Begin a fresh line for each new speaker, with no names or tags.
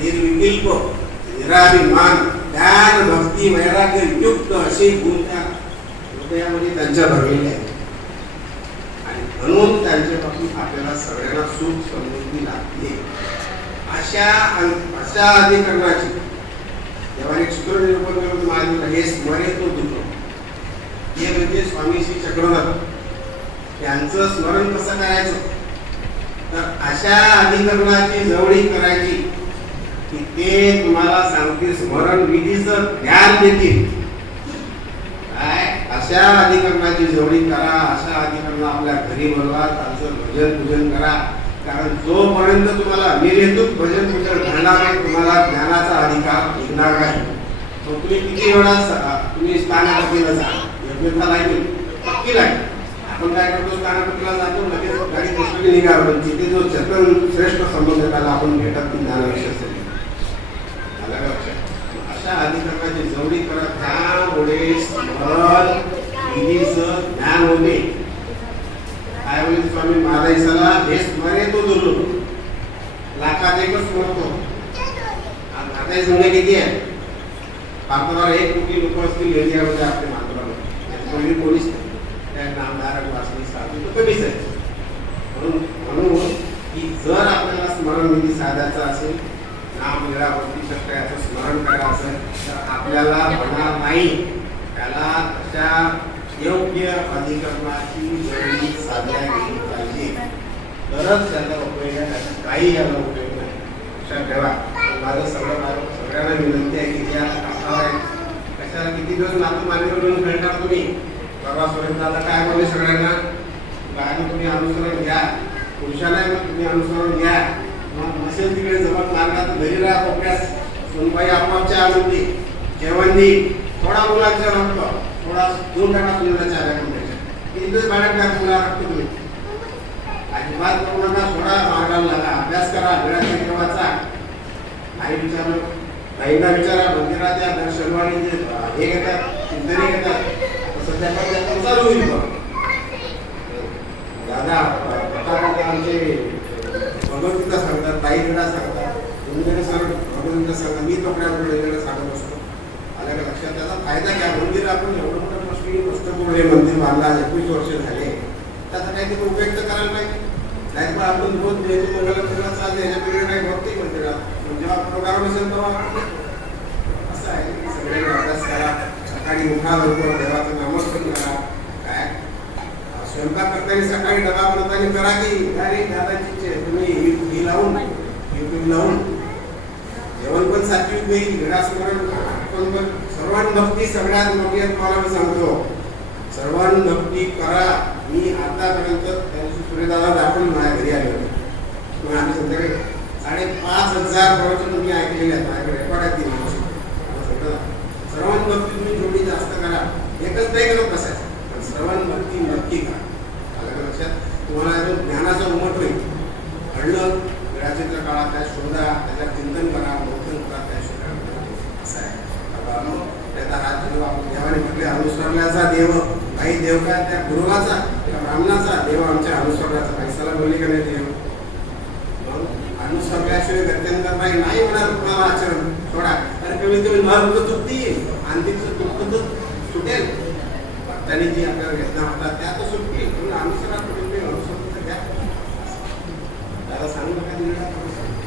निर्विकल्प निराभिमान ज्ञान भक्ती वैराग्य युक्त असे गुण त्या हृदयामध्ये त्यांच्या भरलेले आहेत. आणि म्हणून त्यांच्यापासून आपल्याला सगळ्यांना सुख समृद्धी लागते. अशा अशा अधिकरणाची जेव्हा एक सूत्र निरूपण करून माझं हे स्मरे तो दुःख. हे म्हणजे स्वामी श्री चक्रधर त्यांचं स्मरण कसं करायचं? तर अशा अधिकरणाची जवळी करायची. ते तुम्हाला सांगतील स्मरण विधीचं ज्ञान देतील. काय? अशा अधिकरणाची जवळी करा अशा अधिकरण आपल्या घरी बनवा त्यांचं भजन पूजन करा. कारण जोपर्यंत तुम्हाला निरेतूक भजन पूजन घडणार नाही तुम्हाला ज्ञानाचा अधिकार मिळणार नाही. मग तुम्ही किती वेळा तुम्ही स्थानापतीला जा. योग्यता नाही पक्की नाही. आपण काय करतो? स्थानापतीला जातो लगेच गाडी दुसरी निघा तिथे जो जतन श्रेष्ठ संबंध त्याला आपण भेटत नाही ज्ञानाविषयी आलं का लक्षात? अशा अधिकाराची जवळी करा त्यामुळे स्मरण विधीचं ज्ञान होते. काय म्हणजे स्वामी महाराजाला हे स्मरे तो दुर्लभ. लाखात एकच स्मरतो. आता महाराज संख्या किती आहे? भारतावर एक कोटी लोक असतील इंडियामध्ये आपले मातृभाषा कोणी कोणीच नाही. त्या नामदार वासनी साधू तो कमीच आहे म्हणून म्हणून की जर आपल्याला स्मरण स्मरणविधी साधायचा असेल नाम लीळावरती शक्याचं स्मरण करायचं असेल तर आपल्याला होणार नाही त्याला तशा योग्य अधिकरणाची जरुरी साधल्या गेली पाहिजे. तरच त्याचा उपयोग आहे त्याचा काही याला उपयोग नाही. लक्षात ठेवा. माझं सगळं माझं सगळ्यांना विनंती आहे की ज्या कामावर आहे कशाला किती दिवस नातं मान्य करून खेळणार तुम्ही? प्रवासपर्यंत आता काय बोलले सगळ्यांना? गाडी तुम्ही अनुसरण घ्या. पुरुषाला मग तुम्ही अनुसरण घ्या. नसेल तिकडे जमत मार्गात घरी राहत कोपऱ्यात सुनबाई आपापच्या आनंदी. जेवणी थोडा मुलांचा रक्त. थोडा दोन टाका मुलांच्या आल्या कोंबड्याच्या किती दिवस मुला रक्त तुम्ही. अजिबात मुलांना थोडा मार्गाला लागा. अभ्यास करा वेळा कार्यक्रमाचा आई विचारलं. आईला विचारा मंदिरात या दर शनिवारी जे हे घेतात चिंतने घेतात. सध्या चालू होईल दादा आमचे भगवद्गीता सांगतात ताई वेळा सांगतात तुम्ही सांग भगवद्गीता सांगतात मी तोकड्या वेळेला सांगत असतो. आल्या का लक्षात त्याचा फायदा घ्या मंदिर आपण एवढं मोठं प्रश्न पुस्तक हे मंदिर बांधला आज एकवीस वर्ष झाले. त्याचा काही ते उपयोग तर करायला नाही. नाही मग आपण रोज नेतो मंगल मंदिरात चालते याच्या पिरियड नाही भक्ती मंदिरात. पण जेव्हा प्रोग्राम असेल तेव्हा असं आहे. की सगळे अभ्यास करा. सकाळी उठा लवकर देवाचं नामस्मरण करा. स्वयंपाक करताना सकाळी डबा बनवताना करा की डायरेक्ट दादाची इच्छा तुम्ही ही- लावून युट्यूब लावून. जेवण पण सात्विक होईल घरास्मरण पण पण सर्वान भक्ती सगळ्यात मोठी तुम्हाला मी सांगतो. सर्वान भक्ती करा. मी आतापर्यंत त्यांची सूर्यदादा दाखवून माझ्या घरी आले होते. तुम्ही आम्ही संध्याकाळी साडेपाच हजार प्रवचन तुम्ही ऐकलेले आहेत. माझ्याकडे रेकॉर्ड आहेत ती नक्की सर्वान भक्ती तुम्ही जोडी जास्त करा. एकच नाही करत बसायचं पण सर्वान भक्ती नक्की करा आलं का लक्षात तुम्हाला जो ज्ञानाचा उमट होईल घडलं वेळाचित्र काळात त्या शोधा त्याच्यात चिंतन करा मोठन मग त्याचा हात जेव्हा आपण देवाने म्हटले अनुसरण्याचा देव काही देव काय त्या गुरुवाचा त्या ब्राह्मणाचा देव आमच्या अनुसरण्याचा पैसाला बोलली का नाही देव मग अनुसरल्याशिवाय गत्यंतर नाही नाही होणार तुम्हाला आचरण. थोडा अरे कमीत कमी महत्त्व चुकतील अंतिमचं दुःख सुटेल. त्यांनी जी आपल्याला वेदना होतात त्या तर सुटतील. म्हणून अनुसरा कुठे अनुसरण तर घ्या त्याला सांगू नका दिलं